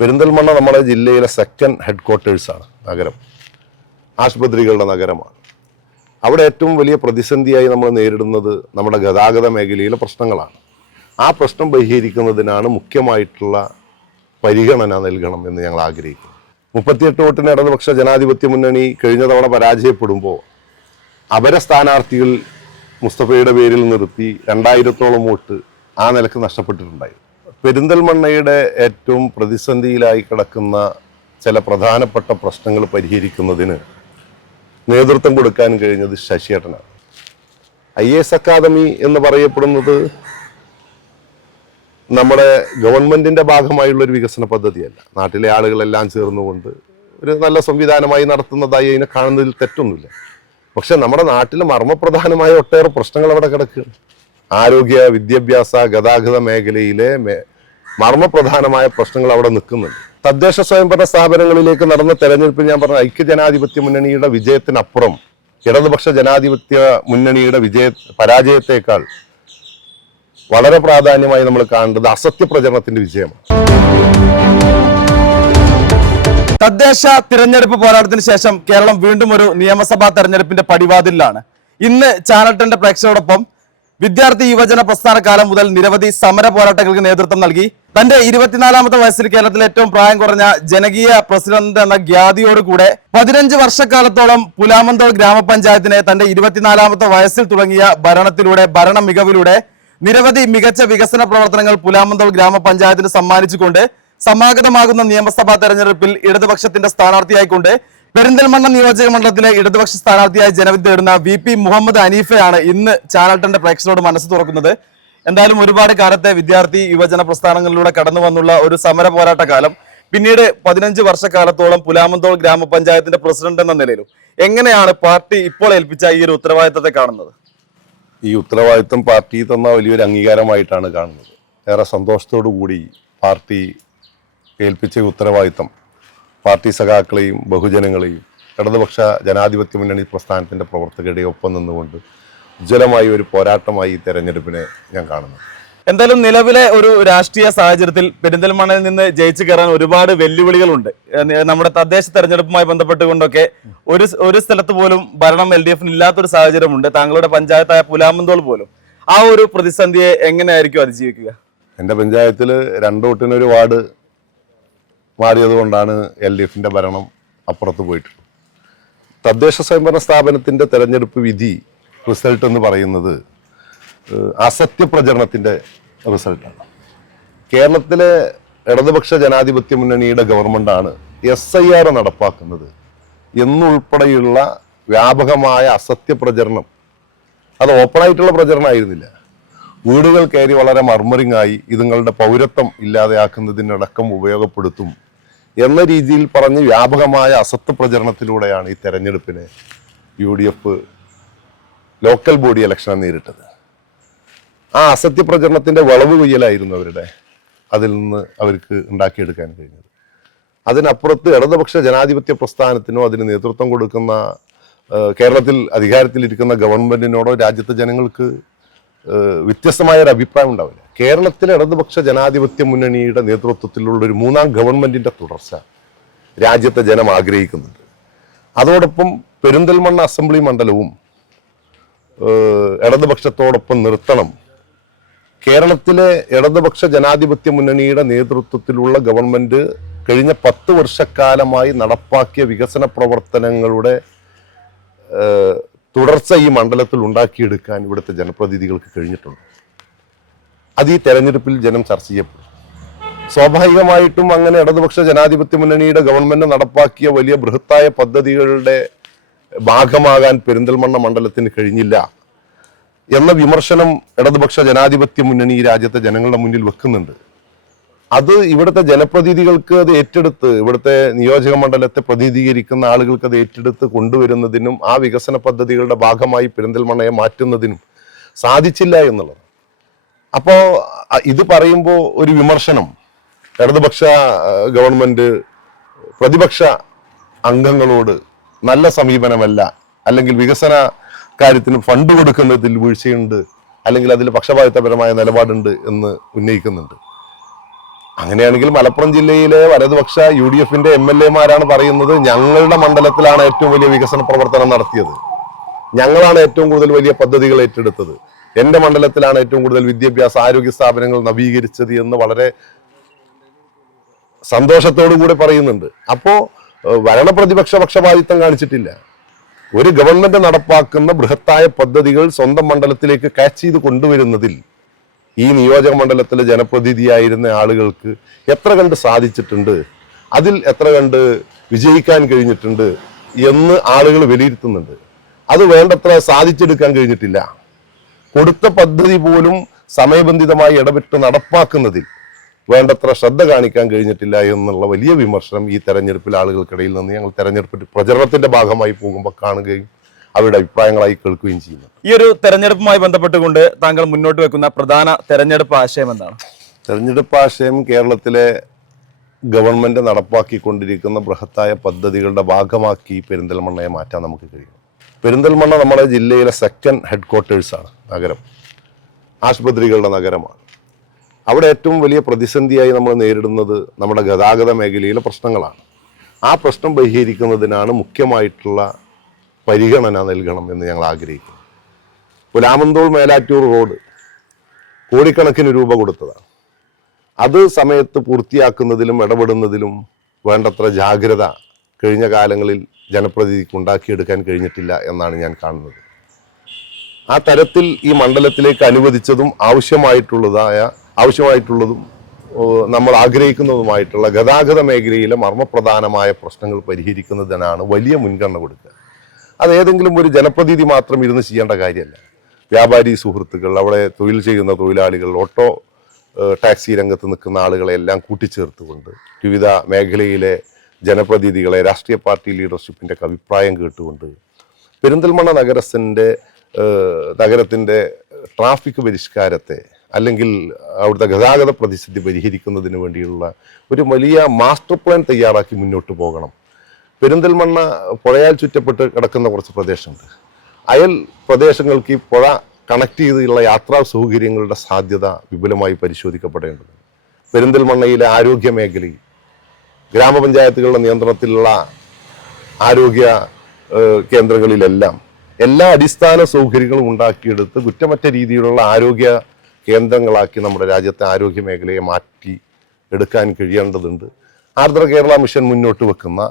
പെരിന്തൽമണ്ണ നമ്മുടെ ജില്ലയിലെ സെക്കൻഡ് ഹെഡ്ക്വാർട്ടേഴ്സാണ്, നഗരം, ആശുപത്രികളുടെ നഗരമാണ്. അവിടെ ഏറ്റവും വലിയ പ്രതിസന്ധിയായി നമ്മൾ നേരിടുന്നത് നമ്മുടെ ഗതാഗത മേഖലയിലെ പ്രശ്നങ്ങളാണ്. ആ പ്രശ്നം പരിഹരിക്കുന്നതിനാണ് മുഖ്യമായിട്ടുള്ള പരിഗണന നൽകണം എന്ന് ഞങ്ങൾ ആഗ്രഹിക്കുന്നു. 38 വോട്ടിന് ഇടതുപക്ഷ ജനാധിപത്യ മുന്നണി കഴിഞ്ഞ തവണ പരാജയപ്പെടുമ്പോൾ അവരെ സ്ഥാനാർത്ഥികൾ മുസ്തഫയുടെ പേരിൽ നിർത്തി 2000-ഓളം വോട്ട് ആ നിലക്ക് നഷ്ടപ്പെട്ടിട്ടുണ്ടായി. പെരിന്തൽമണ്ണയുടെ ഏറ്റവും പ്രതിസന്ധിയിലായി കിടക്കുന്ന ചില പ്രധാനപ്പെട്ട പ്രശ്നങ്ങൾ പരിഹരിക്കുന്നതിന് നേതൃത്വം കൊടുക്കാൻ കഴിഞ്ഞത് ശശിയേട്ടനാണ്. IAS അക്കാദമി എന്ന് പറയപ്പെടുന്നത് നമ്മുടെ ഗവൺമെന്റിന്റെ ഭാഗമായുള്ള ഒരു വികസന പദ്ധതിയല്ല. നാട്ടിലെ ആളുകളെല്ലാം ചേർന്നുകൊണ്ട് ഒരു നല്ല സംവിധാനമായി നടത്തുന്നതായി അതിനെ കാണുന്നതിൽ തെറ്റൊന്നുമില്ല. പക്ഷെ നമ്മുടെ നാട്ടിൽ മർമ്മപ്രധാനമായ ഒട്ടേറെ പ്രശ്നങ്ങൾ അവിടെ കിടക്കുകയാണ്. ആരോഗ്യ, വിദ്യാഭ്യാസ, ഗതാഗത മേഖലയിലെ മർമ്മപ്രധാനമായ പ്രശ്നങ്ങൾ അവിടെ നിൽക്കുന്നുണ്ട്. തദ്ദേശ സ്വയംഭരണ സ്ഥാപനങ്ങളിലേക്ക് നടന്ന തെരഞ്ഞെടുപ്പിൽ ഞാൻ പറഞ്ഞ ഐക്യജനാധിപത്യ മുന്നണിയുടെ വിജയത്തിനപ്പുറം ഇടതുപക്ഷ ജനാധിപത്യ മുന്നണിയുടെ പരാജയത്തെക്കാൾ വളരെ പ്രാധാന്യമായി നമ്മൾ കാണേണ്ടത് അസത്യ പ്രചരണത്തിന്റെ വിജയമാണ്. തദ്ദേശ തിരഞ്ഞെടുപ്പ് പോരാട്ടത്തിന് ശേഷം കേരളം വീണ്ടും ഒരു നിയമസഭാ തെരഞ്ഞെടുപ്പിന്റെ പടിവാതിലാണ്. ഇന്ന് ചാനൽ 10 പ്രേക്ഷകരോടൊപ്പം വിദ്യാർത്ഥി യുവജന പ്രസ്ഥാന കാലം മുതൽ നിരവധി സമര പോരാട്ടങ്ങൾക്ക് നേതൃത്വം നൽകി തന്റെ 24ാമത്തെ വയസ്സിൽ കേരളത്തിലെ ഏറ്റവും പ്രായം കുറഞ്ഞ ജനകീയ പ്രസിഡന്റ് എന്ന ഖ്യാതിയോടുകൂടെ 15 വർഷക്കാലത്തോളം പുലാമന്തോൾ ഗ്രാമപഞ്ചായത്തിനെ തന്റെ 24ാമത്തെ വയസ്സിൽ തുടങ്ങിയ ഭരണത്തിലൂടെ, ഭരണ മികവിലൂടെ നിരവധി മികച്ച വികസന പ്രവർത്തനങ്ങൾ പുലാമന്തോൾ ഗ്രാമപഞ്ചായത്തിന് സമ്മാനിച്ചുകൊണ്ട് സമാഗതമാകുന്ന നിയമസഭാ തെരഞ്ഞെടുപ്പിൽ ഇടതുപക്ഷത്തിന്റെ സ്ഥാനാർത്ഥിയായിക്കൊണ്ട് പെരിന്തൽമണ്ണ നിയോജക മണ്ഡലത്തിലെ ഇടതുപക്ഷ സ്ഥാനാർത്ഥിയായി ജനവിധി തേടുന്ന VP മുഹമ്മദ് ഹനീഫയാണ് ഇന്ന് ചാനൽ 10 പ്രേക്ഷകരോട് മനസ്സ് തുറക്കുന്നത്. എന്തായാലും ഒരുപാട് കാലത്തെ വിദ്യാർത്ഥി യുവജന പ്രസ്ഥാനങ്ങളിലൂടെ കടന്നു വന്നുള്ള ഒരു സമര പോരാട്ട കാലം, പിന്നീട് 15 വർഷക്കാലത്തോളം പുലാമന്തോൾ ഗ്രാമപഞ്ചായത്തിന്റെ പ്രസിഡന്റ് എന്ന നിലയിലും എങ്ങനെയാണ് പാർട്ടി ഇപ്പോൾ ഏൽപ്പിച്ച ഈ ഒരു ഉത്തരവാദിത്തത്തെ കാണുന്നത്? ഈ ഉത്തരവാദിത്തം പാർട്ടി തന്ന വലിയൊരു അംഗീകാരമായിട്ടാണ് കാണുന്നത്. ഏറെ സന്തോഷത്തോടു കൂടി പാർട്ടി ഏൽപ്പിച്ച ഉത്തരവാദിത്തം പാർട്ടി സഖാക്കളെയും ബഹുജനങ്ങളെയും ഇടതുപക്ഷ ജനാധിപത്യ മുന്നണി പ്രസ്ഥാനത്തിന്റെ പ്രവർത്തകരുടെയും ഒപ്പം നിന്നുകൊണ്ട് ഉജ്ജ്വലമായ ഒരു പോരാട്ടമായി ഈ തെരഞ്ഞെടുപ്പിനെ ഞാൻ കാണുന്നു. എന്തായാലും നിലവിലെ ഒരു രാഷ്ട്രീയ സാഹചര്യത്തിൽ പെരിന്തൽമണ്ണയിൽ നിന്ന് ജയിച്ചു കയറാൻ ഒരുപാട് വെല്ലുവിളികളുണ്ട്. നമ്മുടെ തദ്ദേശ തെരഞ്ഞെടുപ്പുമായി ബന്ധപ്പെട്ടുകൊണ്ടൊക്കെ ഒരു സ്ഥലത്ത് പോലും ഭരണം LDF ഇല്ലാത്തൊരു സാഹചര്യമുണ്ട്. താങ്കളുടെ പഞ്ചായത്തായ പുലാമന്തോൾ പോലും ആ ഒരു പ്രതിസന്ധിയെ എങ്ങനെയായിരിക്കും അതിജീവിക്കുക? എൻ്റെ പഞ്ചായത്തിൽ 2 വോട്ടിനൊരു വാർഡ് മാറിയത് കൊണ്ടാണ് LDFന്റെ ഭരണം അപ്പുറത്ത് പോയിട്ടുള്ളത്. തദ്ദേശ സ്വയംഭരണ സ്ഥാപനത്തിന്റെ തെരഞ്ഞെടുപ്പ് വിധി റിസൾട്ട് എന്ന് പറയുന്നത് അസത്യ പ്രചരണത്തിന്റെ റിസൾട്ടാണ്. കേരളത്തിലെ ഇടതുപക്ഷ ജനാധിപത്യ മുന്നണിയുടെ ഗവൺമെന്റാണ് SIR നടപ്പാക്കുന്നത് എന്നുൾപ്പെടെയുള്ള വ്യാപകമായ അസത്യ പ്രചരണം. അത് ഓപ്പണായിട്ടുള്ള പ്രചരണമായിരുന്നില്ല. വീടുകൾ കയറി വളരെ മർമറിങ്ങായി ഇതുങ്ങളുടെ പൗരത്വം ഇല്ലാതെയാക്കുന്നതിനടക്കം ഉപയോഗപ്പെടുത്തും എന്ന രീതിയിൽ പറഞ്ഞ് വ്യാപകമായ അസത്യ പ്രചരണത്തിലൂടെയാണ് ഈ തെരഞ്ഞെടുപ്പിനെ UDF ലോക്കൽ ബോഡി ഇലക്ഷനെ നേരിട്ടത്. ആ അസത്യ പ്രചരണത്തിന്റെ വളവ് കൊയ്യലായിരുന്നു അതിൽ നിന്ന് അവർക്ക് ഉണ്ടാക്കിയെടുക്കാൻ കഴിഞ്ഞത്. അതിനപ്പുറത്ത് ഇടതുപക്ഷ ജനാധിപത്യ പ്രസ്ഥാനത്തിനോ അതിന് നേതൃത്വം കൊടുക്കുന്ന കേരളത്തിൽ അധികാരത്തിലിരിക്കുന്ന ഗവൺമെന്റിനോടോ രാജ്യത്തെ ജനങ്ങൾക്ക് വ്യത്യസ്തമായ ഒരു അഭിപ്രായം ഉണ്ടാവില്ല. കേരളത്തിലെ ഇടതുപക്ഷ ജനാധിപത്യ മുന്നണിയുടെ നേതൃത്വത്തിലുള്ള ഒരു 3ാം ഗവൺമെന്റിന്റെ തുടർച്ച രാജ്യത്തെ ജനം ആഗ്രഹിക്കുന്നുണ്ട്. അതോടൊപ്പം പെരിന്തൽമണ്ണ അസംബ്ലി മണ്ഡലവും ഇടതുപക്ഷത്തോടൊപ്പം നിർത്തണം. കേരളത്തിലെ ഇടതുപക്ഷ ജനാധിപത്യ മുന്നണിയുടെ നേതൃത്വത്തിലുള്ള ഗവൺമെന്റ് കഴിഞ്ഞ 10 വർഷക്കാലമായി നടപ്പാക്കിയ വികസന പ്രവർത്തനങ്ങളുടെ തുടർച്ച ഈ മണ്ഡലത്തിൽ ഉണ്ടാക്കിയെടുക്കാൻ ഇവിടുത്തെ ജനപ്രതിനിധികൾക്ക് കഴിഞ്ഞിട്ടുണ്ട്. അത് ഈ തെരഞ്ഞെടുപ്പിൽ ജനം ചർച്ച ചെയ്യപ്പെടും. സ്വാഭാവികമായിട്ടും അങ്ങനെ ഇടതുപക്ഷ ജനാധിപത്യ മുന്നണിയുടെ ഗവൺമെന്റ് നടപ്പാക്കിയ വലിയ ബൃഹത്തായ പദ്ധതികളുടെ ഭാഗമാകാൻ പെരിന്തൽമണ്ണ മണ്ഡലത്തിന് കഴിഞ്ഞില്ല എന്ന വിമർശനം ഇടതുപക്ഷ ജനാധിപത്യ മുന്നണി ഈ രാജ്യത്തെ ജനങ്ങളുടെ മുന്നിൽ വെക്കുന്നുണ്ട്. അത് ഇവിടുത്തെ ജനപ്രതിനിധികൾക്ക് അത് ഏറ്റെടുത്ത്, ഇവിടുത്തെ നിയോജക മണ്ഡലത്തെ പ്രതിനിധീകരിക്കുന്ന ആളുകൾക്ക് അത് ഏറ്റെടുത്ത് കൊണ്ടുവരുന്നതിനും ആ വികസന പദ്ധതികളുടെ ഭാഗമായി പെരിന്തൽമണ്ണയെ മാറ്റുന്നതിനും സാധിച്ചില്ല എന്നുള്ളത്. അപ്പോൾ ഇത് പറയുമ്പോൾ ഒരു വിമർശനം ഇടതുപക്ഷ ഗവൺമെന്റ് പ്രതിപക്ഷ അംഗങ്ങളോട് നല്ല സമീപനമല്ല, അല്ലെങ്കിൽ വികസന കാര്യത്തിന് ഫണ്ട് കൊടുക്കുന്നതിൽ വീഴ്ചയുണ്ട്, അല്ലെങ്കിൽ അതിൽ പക്ഷപാതിത്വപരമായ നിലപാടുണ്ട് എന്ന് ഉന്നയിക്കുന്നുണ്ട്. അങ്ങനെയാണെങ്കിൽ മലപ്പുറം ജില്ലയിലെ വലതുപക്ഷ UDF-ന്റെ MLA-മാരാണ് പറയുന്നത് ഞങ്ങളുടെ മണ്ഡലത്തിലാണ് ഏറ്റവും വലിയ വികസന പ്രവർത്തനം നടത്തിയത്, ഞങ്ങളാണ് ഏറ്റവും കൂടുതൽ വലിയ പദ്ധതികൾ ഏറ്റെടുത്തത്, എന്റെ മണ്ഡലത്തിലാണ് ഏറ്റവും കൂടുതൽ വിദ്യാഭ്യാസ ആരോഗ്യ സ്ഥാപനങ്ങൾ നവീകരിച്ചത് എന്ന് വളരെ സന്തോഷത്തോടു കൂടി പറയുന്നുണ്ട്. അപ്പോ ഭരണപ്രതിപക്ഷ പക്ഷപാതിത്വം കാണിച്ചിട്ടില്ല. ഒരു ഗവൺമെന്റ് നടപ്പാക്കുന്ന ബൃഹത്തായ പദ്ധതികൾ സ്വന്തം മണ്ഡലത്തിലേക്ക് കാച്ച് ചെയ്ത് കൊണ്ടുവരുന്നതിൽ ഈ നിയോജക മണ്ഡലത്തിലെ ജനപ്രതിനിധിയായിരുന്ന ആളുകൾക്ക് എത്ര കണ്ട് സാധിച്ചിട്ടുണ്ട്, അതിൽ എത്ര കണ്ട് വിജയിക്കാൻ കഴിഞ്ഞിട്ടുണ്ട് എന്ന് ആളുകൾ വിലയിരുത്തുന്നുണ്ട്. അത് വേണ്ടത്ര സാധിച്ചെടുക്കാൻ കഴിഞ്ഞിട്ടില്ല. കൊടുത്ത പദ്ധതി പോലും സമയബന്ധിതമായി ഇടപെട്ട് നടപ്പാക്കുന്നതിൽ വേണ്ടത്ര ശ്രദ്ധ കാണിക്കാൻ കഴിഞ്ഞിട്ടില്ല എന്നുള്ള വലിയ വിമർശനം ഈ തെരഞ്ഞെടുപ്പിൽ ആളുകൾക്കിടയിൽ നിന്ന് ഞങ്ങൾ തെരഞ്ഞെടുപ്പ് പ്രചരണത്തിന്റെ ഭാഗമായി പോകുമ്പോൾ കാണുകയും അവരുടെ അഭിപ്രായങ്ങളായി കേൾക്കുകയും ചെയ്യുന്നു. ഈ ഒരു തെരഞ്ഞെടുപ്പുമായി ബന്ധപ്പെട്ടുകൊണ്ട് താങ്കൾ മുന്നോട്ട് വെക്കുന്ന പ്രധാന തെരഞ്ഞെടുപ്പ് ആശയം എന്താണ്? തെരഞ്ഞെടുപ്പ് ആശയം കേരളത്തിലെ ഗവൺമെന്റ് നടപ്പാക്കിക്കൊണ്ടിരിക്കുന്ന ബൃഹത്തായ പദ്ധതികളുടെ ഭാഗമാക്കി പെരിന്തൽമണ്ണയെ മാറ്റാൻ നമുക്ക് കഴിയും. പെരിന്തൽമണ്ണ നമ്മുടെ ജില്ലയിലെ സെക്കൻഡ് ഹെഡ്ക്വാർട്ടേഴ്സാണ്, നഗരം, ആശുപത്രികളുടെ നഗരമാണ്. അവിടെ ഏറ്റവും വലിയ പ്രതിസന്ധിയായി നമ്മൾ നേരിടുന്നത് നമ്മുടെ ഗതാഗത മേഖലയിലെ പ്രശ്നങ്ങളാണ്. ആ പ്രശ്നം പരിഹരിക്കുന്നതിനാണ് മുഖ്യമായിട്ടുള്ള പരിഗണന നൽകണം എന്ന് ഞങ്ങൾ ആഗ്രഹിക്കുന്നു. പുലാമന്തോൾ മേലാറ്റൂർ റോഡ് കോടിക്കണക്കിന് രൂപ കൊടുത്തതാണ്. അത് സമയത്ത് പൂർത്തിയാക്കുന്നതിലും ഇടപെടുന്നതിലും വേണ്ടത്ര ജാഗ്രത കഴിഞ്ഞ കാലങ്ങളിൽ ജനപ്രതിനിധിക്ക് ഉണ്ടാക്കിയെടുക്കാൻ കഴിഞ്ഞിട്ടില്ല എന്നാണ് ഞാൻ കാണുന്നത്. ആ തരത്തിൽ ഈ മണ്ഡലത്തിലേക്ക് അനുവദിച്ചതും ആവശ്യമായിട്ടുള്ളതും നമ്മൾ ആഗ്രഹിക്കുന്നതുമായിട്ടുള്ള ഗതാഗത മേഖലയിലെ മർമ്മപ്രധാനമായ പ്രശ്നങ്ങൾ പരിഹരിക്കുന്നതിനാണ് വലിയ മുൻഗണന കൊടുക്കുക. അത് ഏതെങ്കിലും ഒരു ജനപ്രതിനിധി മാത്രം ഇരുന്ന് ചെയ്യേണ്ട കാര്യമല്ല. വ്യാപാരി സുഹൃത്തുക്കൾ, അവിടെ തൊഴിൽ ചെയ്യുന്ന തൊഴിലാളികൾ, ഓട്ടോ ടാക്സി രംഗത്ത് നിൽക്കുന്ന ആളുകളെ എല്ലാം കൂട്ടിച്ചേർത്തുകൊണ്ട് വിവിധ മേഖലയിലെ ജനപ്രതിനിധികളെ, രാഷ്ട്രീയ പാർട്ടി ലീഡർഷിപ്പിൻ്റെ അഭിപ്രായം കേട്ടുകൊണ്ട് പെരിന്തൽമണ്ണ നഗരത്തിൻ്റെ ട്രാഫിക് പരിഷ്കാരത്തെ അല്ലെങ്കിൽ അവിടുത്തെ ഗതാഗത പ്രതിസന്ധി പരിഹരിക്കുന്നതിന് വേണ്ടിയുള്ള ഒരു വലിയ മാസ്റ്റർ പ്ലാൻ തയ്യാറാക്കി മുന്നോട്ട് പോകണം. പെരിന്തൽമണ്ണ പുഴയാൽ ചുറ്റപ്പെട്ട് കിടക്കുന്ന കുറച്ച് പ്രദേശമുണ്ട്. അയൽ പ്രദേശങ്ങൾക്ക് ഈ പുഴ കണക്ട് ചെയ്തുള്ള യാത്രാ സൗകര്യങ്ങളുടെ സാധ്യത വിപുലമായി പരിശോധിക്കപ്പെടേണ്ടതുണ്ട്. പെരിന്തൽമണ്ണയിലെ ആരോഗ്യ മേഖലയിൽ ഗ്രാമപഞ്ചായത്തുകളുടെ നിയന്ത്രണത്തിലുള്ള ആരോഗ്യ കേന്ദ്രങ്ങളിലെല്ലാം എല്ലാ അടിസ്ഥാന സൗകര്യങ്ങളും ഉണ്ടാക്കിയെടുത്ത് കുറ്റമറ്റ രീതിയിലുള്ള ആരോഗ്യ കേന്ദ്രങ്ങളാക്കി നമ്മുടെ രാജ്യത്തെ ആരോഗ്യ മേഖലയെ മാറ്റി എടുക്കാൻ കഴിയേണ്ടതുണ്ട്. ആർദ്ര കേരള മിഷൻ മുന്നോട്ട് വെക്കുന്ന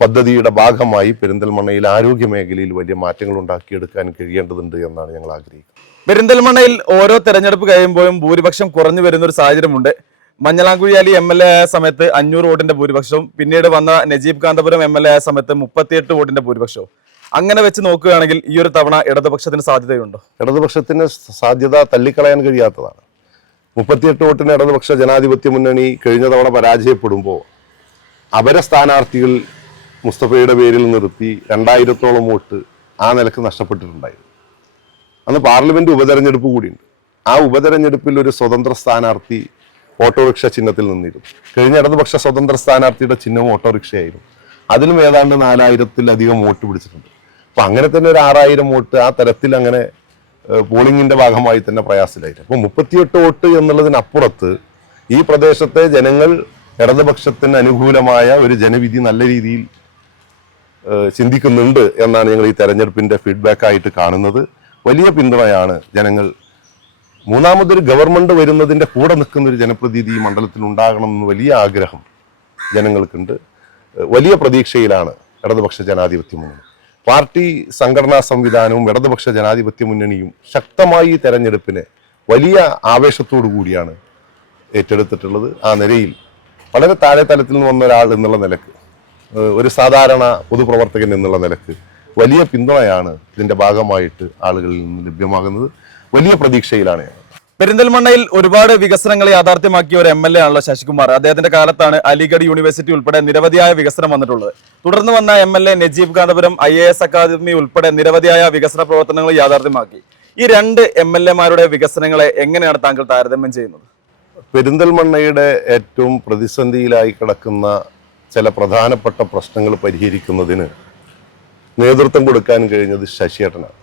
പദ്ധതിയുടെ ഭാഗമായി പെരിന്തൽമണ്ണയിൽ ആരോഗ്യ മേഖലയിൽ വലിയ മാറ്റങ്ങൾ ഉണ്ടാക്കിയെടുക്കാൻ കഴിയേണ്ടതുണ്ട് എന്നാണ് ഞങ്ങൾ ആഗ്രഹിക്കുന്നത്. പെരിന്തൽമണ്ണയിൽ ഓരോ തെരഞ്ഞെടുപ്പ് കഴിയുമ്പോഴും ഭൂരിപക്ഷം കുറഞ്ഞു വരുന്ന ഒരു സാഹചര്യമുണ്ട്. മഞ്ഞളാംകുഴി അലി MLA ആയ സമയത്ത് 500 വോട്ടിന്റെ ഭൂരിപക്ഷവും, പിന്നീട് വന്ന നജീബ് കാന്തപുരം MLA ആയ സമയത്ത് 38 വോട്ടിന്റെ ഭൂരിപക്ഷവും. അങ്ങനെ വെച്ച് നോക്കുകയാണെങ്കിൽ ഈ ഒരു തവണ ഇടതുപക്ഷത്തിന് സാധ്യതയുണ്ടോ? ഇടതുപക്ഷത്തിന് സാധ്യത തള്ളിക്കളയാൻ കഴിയാത്തതാണ്. 38 വോട്ടിന് ഇടതുപക്ഷ ജനാധിപത്യ മുന്നണി കഴിഞ്ഞ തവണ പരാജയപ്പെടുമ്പോൾ അവരെ സ്ഥാനാർത്ഥികൾ മുസ്തഫയുടെ പേരിൽ നിർത്തി 2000-ഓളം വോട്ട് ആ നിലക്ക് നഷ്ടപ്പെട്ടിട്ടുണ്ടായിരുന്നു. അന്ന് പാർലമെന്റ് ഉപതെരഞ്ഞെടുപ്പ് കൂടിയുണ്ട്. ആ ഉപതെരഞ്ഞെടുപ്പിൽ ഒരു സ്വതന്ത്ര സ്ഥാനാർത്ഥി ഓട്ടോറിക്ഷ ചിഹ്നത്തിൽ നിന്നിരുന്നു. കഴിഞ്ഞ ഇടതുപക്ഷ സ്വതന്ത്ര സ്ഥാനാർത്ഥിയുടെ ചിഹ്നവും ഓട്ടോറിക്ഷയായിരുന്നു. അതിലും ഏതാണ്ട് 4000-ലധികം വോട്ട് പിടിച്ചിട്ടുണ്ട്. അപ്പൊ അങ്ങനെ തന്നെ ഒരു 6000 വോട്ട് ആ തരത്തിൽ അങ്ങനെ പോളിംഗിന്റെ ഭാഗമായി തന്നെ പ്രയാസത്തിലായിരുന്നു. അപ്പൊ 38 വോട്ട് എന്നുള്ളതിനപ്പുറത്ത് ഈ പ്രദേശത്തെ ജനങ്ങൾ ഇടതുപക്ഷത്തിന് അനുകൂലമായ ഒരു ജനവിധി നല്ല രീതിയിൽ ചിന്തിക്കുന്നുണ്ട് എന്നാണ് ഞങ്ങൾ ഈ തെരഞ്ഞെടുപ്പിന്റെ ഫീഡ്ബാക്ക് ആയിട്ട് കാണുന്നത്. വലിയ പിന്തുണയാണ് ജനങ്ങൾ. മൂന്നാമതൊരു ഗവൺമെന്റ് വരുന്നതിന്റെ കൂടെ നിൽക്കുന്ന ഒരു ജനപ്രതിനിധി ഈ മണ്ഡലത്തിൽ ഉണ്ടാകണം എന്ന് വലിയ ആഗ്രഹം ജനങ്ങൾക്കുണ്ട്. വലിയ പ്രതീക്ഷയിലാണ് ഇടതുപക്ഷ ജനാധിപത്യ മുന്നണി. പാർട്ടി സംഘടനാ സംവിധാനവും ഇടതുപക്ഷ ജനാധിപത്യ മുന്നണിയും ശക്തമായി ഈ തെരഞ്ഞെടുപ്പിനെ വലിയ ആവേശത്തോടു കൂടിയാണ് ഏറ്റെടുത്തിട്ടുള്ളത്. ആ നിലയിൽ വളരെ താഴെ തലത്തിൽ നിന്ന് വന്ന ഒരാൾ എന്നുള്ള നിലക്ക്, ഒരു സാധാരണ പൊതുപ്രവർത്തകൻ എന്നുള്ള നിലക്ക് വലിയ പിന്തുണയാണ് ഇതിന്റെ ഭാഗമായിട്ട് ആളുകളിൽ നിന്ന് ലഭ്യമാകുന്നത്. വലിയ പ്രതീക്ഷയിലാണ് ഞാൻ. പെരിന്തൽമണ്ണയിൽ ഒരുപാട് വികസനങ്ങൾ യാഥാർത്ഥ്യമാക്കിയ ഒരു MLA ആണല്ലോ ശശികുമാർ. അദ്ദേഹത്തിന്റെ കാലത്താണ് അലിഗഡ് യൂണിവേഴ്സിറ്റി ഉൾപ്പെടെ നിരവധിയായ വികസനം വന്നിട്ടുള്ളത്. തുടർന്ന് വന്ന MLA Najeeb Kanthapuram IAS academy ഉൾപ്പെടെ നിരവധിയായ വികസന പ്രവർത്തനങ്ങൾ യാഥാർത്ഥ്യമാക്കി. ഈ രണ്ട് MLA-മാരുടെ വികസനങ്ങളെ എങ്ങനെയാണ് താങ്കൾ താരതമ്യം ചെയ്യുന്നത്? പെരിന്തൽമണ്ണയുടെ ഏറ്റവും പ്രതിസന്ധിയിലായി കിടക്കുന്ന ചില പ്രധാനപ്പെട്ട പ്രശ്നങ്ങൾ പരിഹരിക്കുന്നതിന് നേതൃത്വം കൊടുക്കാൻ കഴിഞ്ഞത് ശശിയേട്ടനാണ്.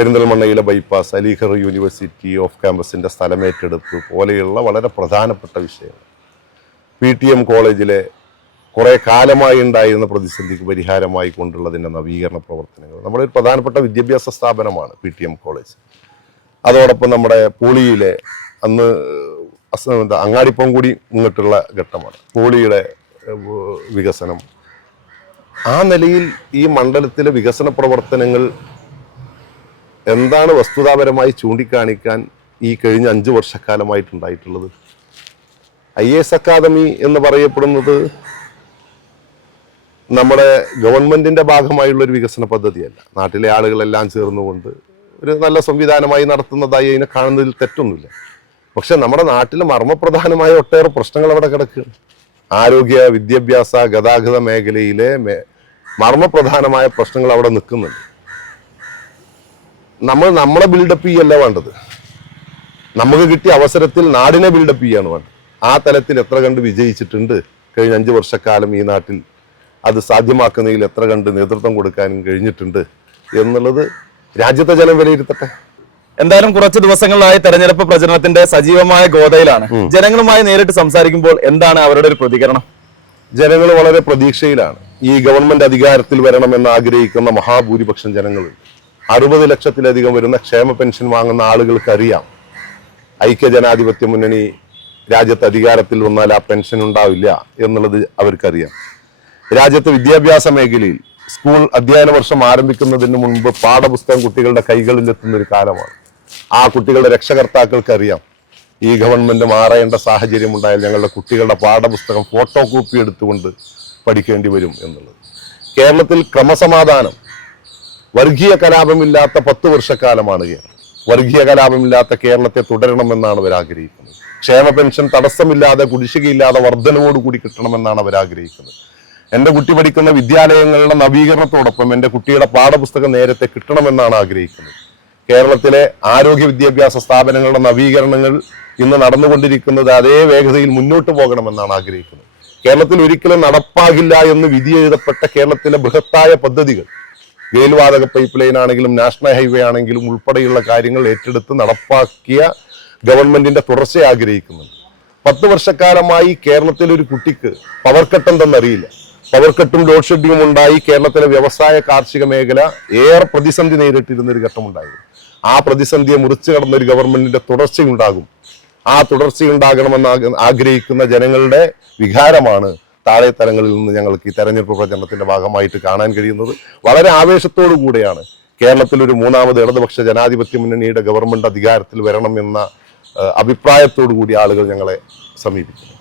പെരിന്തൽമണ്ണയിലെ ബൈപ്പാസ്, അലിഗർ യൂണിവേഴ്സിറ്റി ഓഫ് ക്യാമ്പസിൻ്റെ സ്ഥലമേറ്റെടുപ്പ് പോലെയുള്ള വളരെ പ്രധാനപ്പെട്ട വിഷയങ്ങൾ. PTM കോളേജിലെ കുറേ കാലമായി ഉണ്ടായിരുന്ന പ്രതിസന്ധിക്ക് പരിഹാരമായി കൊണ്ടുള്ളതിൻ്റെ നവീകരണ പ്രവർത്തനങ്ങൾ. നമ്മുടെ ഒരു പ്രധാനപ്പെട്ട വിദ്യാഭ്യാസ സ്ഥാപനമാണ് PTM കോളേജ്. അതോടൊപ്പം നമ്മുടെ പോളിയിലെ അന്ന് അങ്ങാടിപ്പം കൂടി മുന്നിട്ടുള്ള ഘട്ടമാണ് പോളിയുടെ വികസനം. ആ നിലയിൽ ഈ മണ്ഡലത്തിലെ വികസന പ്രവർത്തനങ്ങൾ എന്താണ് വസ്തുതാപരമായി ചൂണ്ടിക്കാണിക്കാൻ ഈ കഴിഞ്ഞ 5 വർഷക്കാലമായിട്ടുണ്ടായിട്ടുള്ളത്? IAS അക്കാദമി എന്ന് പറയപ്പെടുന്നത് നമ്മുടെ ഗവൺമെന്റിന്റെ ഭാഗമായുള്ള ഒരു വികസന പദ്ധതിയല്ല. നാട്ടിലെ ആളുകളെല്ലാം ചേർന്നുകൊണ്ട് ഒരു നല്ല സംവിധാനമായി നടത്തുന്നതായി അതിനെ കാണുന്നതിൽ തെറ്റൊന്നുമില്ല. പക്ഷെ നമ്മുടെ നാട്ടിലെ മർമ്മപ്രധാനമായ ഒട്ടേറെ പ്രശ്നങ്ങൾ അവിടെ കിടക്കുകയാണ്. ആരോഗ്യ, വിദ്യാഭ്യാസ, ഗതാഗത മേഖലയിലെ മർമ്മപ്രധാനമായ പ്രശ്നങ്ങൾ അവിടെ നിൽക്കുന്നുണ്ട്. നമ്മളെ ബിൽഡപ്പ് ചെയ്യല്ല വേണ്ടത്, നമുക്ക് കിട്ടിയ അവസരത്തിൽ നാടിനെ ബിൽഡപ്പ് ചെയ്യാണ് വേണ്ടത്. ആ തലത്തിൽ എത്ര കണ്ട് വിജയിച്ചിട്ടുണ്ട് കഴിഞ്ഞ 5 വർഷക്കാലം ഈ നാട്ടിൽ, അത് സാധ്യമാക്കുന്നതിൽ എത്ര കണ്ട് നേതൃത്വം കൊടുക്കാനും കഴിഞ്ഞിട്ടുണ്ട് എന്നുള്ളത് രാജ്യത്തെ ജനം വിലയിരുത്തട്ടെ. എന്തായാലും കുറച്ച് ദിവസങ്ങളിലായി തെരഞ്ഞെടുപ്പ് പ്രചരണത്തിന്റെ സജീവമായ ഗോതയിലാണ്. ജനങ്ങളുമായി നേരിട്ട് സംസാരിക്കുമ്പോൾ എന്താണ് അവരുടെ ഒരു പ്രതികരണം? ജനങ്ങൾ വളരെ പ്രതീക്ഷയിലാണ്. ഈ ഗവൺമെന്റ് അധികാരത്തിൽ വരണമെന്ന് ആഗ്രഹിക്കുന്ന മഹാഭൂരിപക്ഷം ജനങ്ങളുണ്ട്. 60 ലക്ഷത്തിലധികം വരുന്ന ക്ഷേമ പെൻഷൻ വാങ്ങുന്ന ആളുകൾക്കറിയാം ഐക്യജനാധിപത്യ മുന്നണി രാജ്യത്ത് അധികാരത്തിൽ വന്നാൽ ആ പെൻഷൻ ഉണ്ടാവില്ല എന്നുള്ളത് അവർക്കറിയാം. രാജ്യത്തെ വിദ്യാഭ്യാസ മേഖലയിൽ സ്കൂൾ അധ്യയന വർഷം ആരംഭിക്കുന്നതിന് മുൻപ് പാഠപുസ്തകം കുട്ടികളുടെ കൈകളിൽ എത്തുന്ന ഒരു കാലമാണ്. ആ കുട്ടികളുടെ രക്ഷകർത്താക്കൾക്കറിയാം ഈ ഗവൺമെന്റ് മാറേണ്ട സാഹചര്യം ഉണ്ടായാൽ ഞങ്ങളുടെ കുട്ടികളുടെ പാഠപുസ്തകം ഫോട്ടോ കോപ്പി എടുത്തുകൊണ്ട് പഠിക്കേണ്ടി വരും എന്നുള്ളത്. കേരളത്തിൽ ക്രമസമാധാനം, വർഗീയ കലാപമില്ലാത്ത 10 വർഷക്കാലമാണ് കേരളം. വർഗീയ കലാപമില്ലാത്ത കേരളത്തെ തുടരണമെന്നാണ് അവർ ആഗ്രഹിക്കുന്നത്. ക്ഷേമ പെൻഷൻ തടസ്സമില്ലാതെ, കുടിശ്ശികയില്ലാതെ വർധനവോടുകൂടി കിട്ടണമെന്നാണ് അവർ ആഗ്രഹിക്കുന്നത്. എൻ്റെ കുട്ടി പഠിക്കുന്ന വിദ്യാലയങ്ങളുടെ നവീകരണത്തോടൊപ്പം എൻ്റെ കുട്ടിയുടെ പാഠപുസ്തകം നേരത്തെ കിട്ടണമെന്നാണ് ആഗ്രഹിക്കുന്നത്. കേരളത്തിലെ ആരോഗ്യ വിദ്യാഭ്യാസ സ്ഥാപനങ്ങളുടെ നവീകരണങ്ങൾ ഇന്ന് നടന്നുകൊണ്ടിരിക്കുന്നത് അതേ വേഗതയിൽ മുന്നോട്ട് പോകണമെന്നാണ് ആഗ്രഹിക്കുന്നത്. കേരളത്തിൽ ഒരിക്കലും നടപ്പാകില്ല എന്ന് വിധി എഴുതപ്പെട്ട കേരളത്തിലെ ബൃഹത്തായ പദ്ധതികൾ, ഗെയിൽവാതക പൈപ്പ് ലൈൻ ആണെങ്കിലും നാഷണൽ ഹൈവേ ആണെങ്കിലും ഉൾപ്പെടെയുള്ള കാര്യങ്ങൾ ഏറ്റെടുത്ത് നടപ്പാക്കിയ ഗവൺമെന്റിന്റെ തുടർച്ചയെ ആഗ്രഹിക്കുന്നുണ്ട്. 10 വർഷക്കാലമായി കേരളത്തിലെ ഒരു കുട്ടിക്ക് പവർ കട്ട് എന്തെന്നറിയില്ല. പവർ കട്ടും ലോഡ് ഷെഡിങ്ങും ഉണ്ടായി കേരളത്തിലെ വ്യവസായ കാർഷിക മേഖല ഏറെ പ്രതിസന്ധി നേരിട്ടിരുന്ന ഒരു ഘട്ടമുണ്ടായിരുന്നു. ആ പ്രതിസന്ധിയെ മുറിച്ചു കടന്ന ഒരു ഗവൺമെന്റിന്റെ തുടർച്ചയുണ്ടാകും. ആ തുടർച്ചയുണ്ടാകണമെന്ന് ആഗ്രഹിക്കുന്ന ജനങ്ങളുടെ വികാരമാണ് താഴെ തലങ്ങളിൽ നിന്ന് ഞങ്ങൾക്ക് ഈ തെരഞ്ഞെടുപ്പ് പ്രചരണത്തിന്റെ ഭാഗമായിട്ട് കാണാൻ കഴിയുന്നത്. വളരെ ആവേശത്തോടു കൂടെയാണ് കേരളത്തിൽ ഒരു 3ാമത് ഇടതുപക്ഷ ജനാധിപത്യ മുന്നണിയുടെ ഗവൺമെന്റ് അധികാരത്തിൽ വരണം എന്ന അഭിപ്രായത്തോടു കൂടി ആളുകൾ ഞങ്ങളെ സമീപിക്കുന്നു.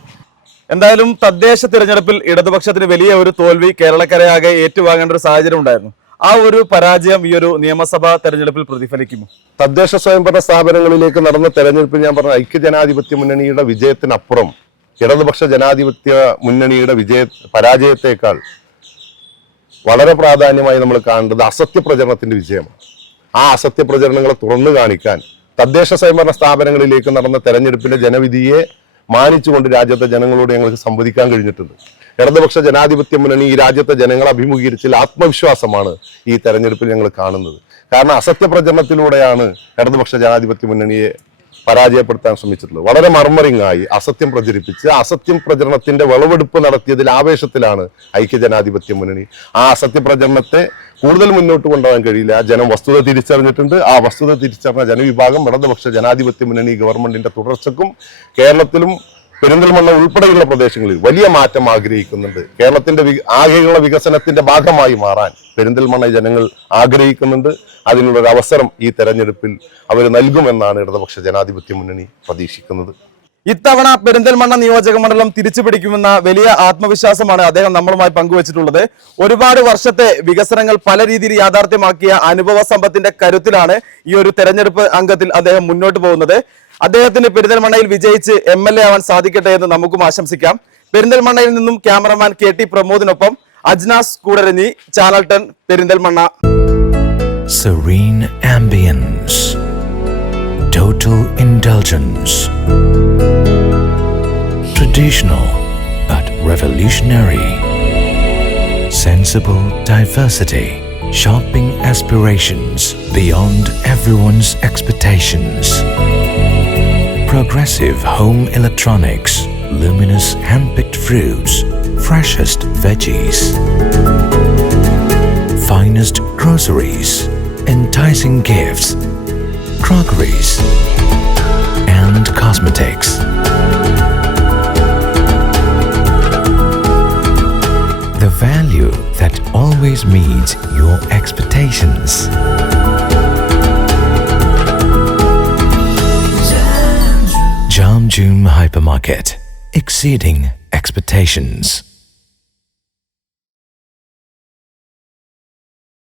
എന്തായാലും തദ്ദേശ തിരഞ്ഞെടുപ്പിൽ ഇടതുപക്ഷത്തിന് വലിയ ഒരു തോൽവി കേരളക്കരയാകെ ഏറ്റുവാങ്ങേണ്ട ഒരു സാഹചര്യം ഉണ്ടായിരുന്നു. ആ ഒരു പരാജയം ഈ ഒരു നിയമസഭാ തെരഞ്ഞെടുപ്പിൽ പ്രതിഫലിക്കുമോ? തദ്ദേശ സ്വയംഭരണ സ്ഥാപനങ്ങളിലേക്ക് നടന്ന തെരഞ്ഞെടുപ്പിൽ ഞാൻ പറഞ്ഞ ഐക്യജനാധിപത്യ മുന്നണിയുടെ വിജയത്തിനപ്പുറം ഇടതുപക്ഷ ജനാധിപത്യ മുന്നണിയുടെ പരാജയത്തെക്കാൾ വളരെ പ്രാധാന്യമായി നമ്മൾ കാണേണ്ടത് അസത്യ പ്രചരണത്തിന്റെ വിജയമാണ്. ആ അസത്യ പ്രചരണങ്ങളെ തുറന്നു കാണിക്കാൻ തദ്ദേശ സ്വയംഭരണ സ്ഥാപനങ്ങളിലേക്ക് നടന്ന തെരഞ്ഞെടുപ്പിന്റെ ജനവിധിയെ മാനിച്ചുകൊണ്ട് രാജ്യത്തെ ജനങ്ങളോട് ഞങ്ങൾക്ക് സംവദിക്കാൻ കഴിഞ്ഞിട്ടുണ്ട്. ഇടതുപക്ഷ ജനാധിപത്യ മുന്നണി ഈ രാജ്യത്തെ ജനങ്ങളെ അഭിമുഖീകരിച്ച ആത്മവിശ്വാസമാണ് ഈ തെരഞ്ഞെടുപ്പിൽ ഞങ്ങൾ കാണുന്നത്. കാരണം അസത്യ പ്രചരണത്തിലൂടെയാണ് ഇടതുപക്ഷ ജനാധിപത്യ മുന്നണിയെ പരാജയപ്പെടുത്താൻ ശ്രമിച്ചിട്ടുള്ളത്. വളരെ മർമറിങ്ങായി അസത്യം പ്രചരിപ്പിച്ച് അസത്യം പ്രചരണത്തിന്റെ വിളവെടുപ്പ് നടത്തിയതിൽ ആവേശത്തിലാണ് ഐക്യജനാധിപത്യ മുന്നണി. ആ അസത്യ പ്രചരണത്തെ കൂടുതൽ മുന്നോട്ട് കൊണ്ടുപോകാൻ കഴിയില്ല. ജനം വസ്തുത തിരിച്ചറിഞ്ഞിട്ടുണ്ട്. ആ വസ്തുത തിരിച്ചറിഞ്ഞ ജനവിഭാഗം ഇടതുപക്ഷ ജനാധിപത്യ മുന്നണി ഗവൺമെന്റിന്റെ തുടർച്ചക്കും കേരളത്തിലും പെരിന്തൽമണ്ണ ഉൾപ്പെടെയുള്ള പ്രദേശങ്ങളിൽ വലിയ മാറ്റം ആഗ്രഹിക്കുന്നുണ്ട്. കേരളത്തിന്റെ ആകെയുള്ള വികസനത്തിന്റെ ഭാഗമായി മാറാൻ പെരിന്തൽമണ്ണ ജനങ്ങൾ ആഗ്രഹിക്കുന്നുണ്ട്. അതിനുള്ളൊരു അവസരം ഈ തെരഞ്ഞെടുപ്പിൽ അവർ നൽകുമെന്നാണ് ഇടതുപക്ഷ ജനാധിപത്യ മുന്നണി പ്രതീക്ഷിക്കുന്നത്. ഇത്തവണ പെരിന്തൽമണ്ണ നിയോജക മണ്ഡലം തിരിച്ചു പിടിക്കുമെന്ന വലിയ ആത്മവിശ്വാസമാണ് അദ്ദേഹം നമ്മളുമായി പങ്കുവച്ചിട്ടുള്ളത്. ഒരുപാട് വർഷത്തെ വികസനങ്ങൾ പല രീതിയിൽ യാഥാർത്ഥ്യമാക്കിയ അനുഭവ സമ്പത്തിന്റെ കരുത്തിലാണ് ഈ ഒരു തെരഞ്ഞെടുപ്പ് അംഗത്തിൽ അദ്ദേഹം മുന്നോട്ട് പോകുന്നത്. അദ്ദേഹത്തിന് പെരിന്തൽമണ്ണയിൽ വിജയിച്ച് MLA ആവാൻ സാധിക്കട്ടെ എന്ന് നമുക്കും ആശംസിക്കാം. പെരിന്തൽമണ്ണയിൽ നിന്നും ക്യാമറമാൻ KT പ്രമോദിനൊപ്പം Ajnas Koodaranji, channel 10 Perinthalmanna. Serene ambience, total indulgence, traditional but revolutionary, sensible diversity, shopping aspirations beyond everyone's expectations. Progressive home electronics, luminous hand-picked fruits, freshest veggies, finest groceries, enticing gifts, crockeries, and cosmetics. The value that always meets your expectations. Jamjoom Hypermarket, exceeding expectations.